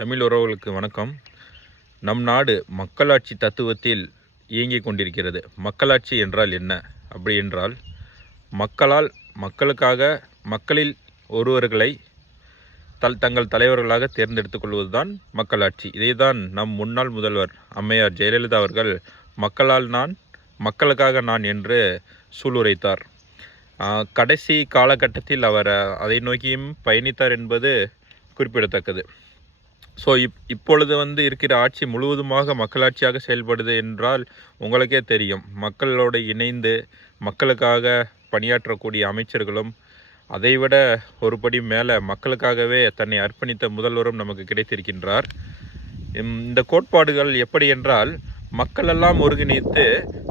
தமிழ் உறவுகளுக்கு வணக்கம். நம் நாடு மக்களாட்சி தத்துவத்தில் இயங்கிக் கொண்டிருக்கிறது. மக்களாட்சி என்றால் என்ன? அப்படி என்றால் மக்களால் மக்களுக்காக மக்களில் ஒருவர்களை தங்கள் தலைவர்களாக தேர்ந்தெடுத்துக் கொள்வதுதான் மக்களாட்சி. இதைதான் நம் முன்னாள் முதல்வர் அம்மையார் ஜெயலலிதா அவர்கள் மக்களால் நான் மக்களுக்காக நான் என்று சூளுரைத்தார். கடைசி காலகட்டத்தில் அவர் அதை நோக்கியும் பயணித்தார் என்பது குறிப்பிடத்தக்கது. ஸோ இப்பொழுது இருக்கிற ஆட்சி முழுவதுமாக மக்களாட்சியாக செயல்படுது என்றால் உங்களுக்கே தெரியும். மக்களோடு இணைந்து மக்களுக்காக பணியாற்றக்கூடிய அமைச்சர்களும் அதைவிட ஒருபடி மேலே மக்களுக்காகவே தன்னை அர்ப்பணித்த முதல்வரும் நமக்கு கிடைத்திருக்கின்றார். இந்த கோட்பாடுகள் எப்படி என்றால், மக்களெல்லாம் ஒருங்கிணைத்து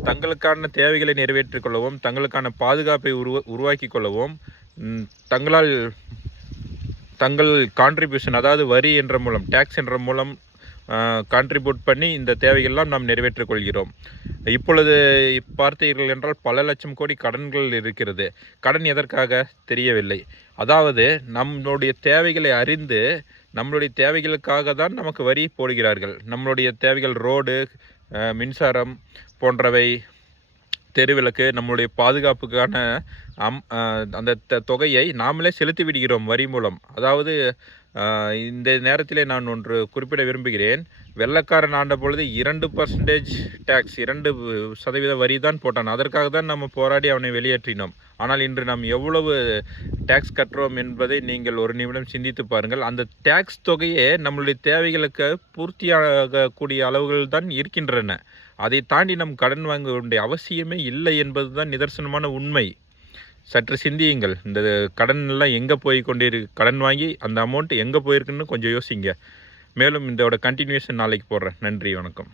தங்களுக்கான தேவைகளை நிறைவேற்றிக் கொள்ளவும், தங்களுக்கான பாதுகாப்பை உருவாக்கி கொள்ளவும், தங்கள் கான்ட்ரிபியூஷன், அதாவது வரி என்ற மூலம், டேக்ஸ் என்ற மூலம் கான்ட்ரிபியூட் பண்ணி இந்த தேவைகள்லாம் நாம் நிறைவேற்றிக் கொள்கிறோம். இப்பொழுது பார்த்தீர்கள் என்றால் பல லட்சம் கோடி கடன்கள் இருக்கிறது. கடன் எதற்காக தெரியவில்லை. அதாவது நம்மளுடைய தேவைகளை அறிந்து நம்மளுடைய தேவைகளுக்காக தான் நமக்கு வரி போடுகிறார்கள். நம்மளுடைய தேவைகள் ரோடு, மின்சாரம் போன்றவை, தெருவிளக்கு, நம்மளுடைய பாதுகாப்புக்கான அந்த தொகையை நாமளே செலுத்தி விடுகிறோம் வரி மூலம். அதாவது இந்த நேரத்திலே நான் ஒன்று குறிப்பிட விரும்புகிறேன். வெள்ளைக்காரன் ஆண்ட பொழுது 2% டேக்ஸ், 2% வரி தான் போட்டான். அதற்காக தான் நம்ம போராடி அவனை வெளியேற்றினோம். ஆனால் இன்று நாம் எவ்வளவு டேக்ஸ் கட்டுறோம் என்பதை நீங்கள் ஒரு நிமிடம் சிந்தித்து பாருங்கள். அந்த டேக்ஸ் தொகையே நம்மளுடைய தேவைகளுக்கு பூர்த்தியாகக்கூடிய அளவுகள் தான் இருக்கின்றன. அதை தாண்டி நம் கடன் வாங்க வேண்டிய அவசியமே இல்லை என்பது தான் நிதர்சனமான உண்மை. சற்று சிந்தியுங்கள். இந்த கடன் எல்லாம் எங்கே போய் கடன் வாங்கி அந்த அமௌண்ட் எங்கே போயிருக்குன்னு கொஞ்சம் யோசிங்க. மேலும் இதோட கண்டினியூஷன் நாளைக்கு போடுறேன். நன்றி, வணக்கம்.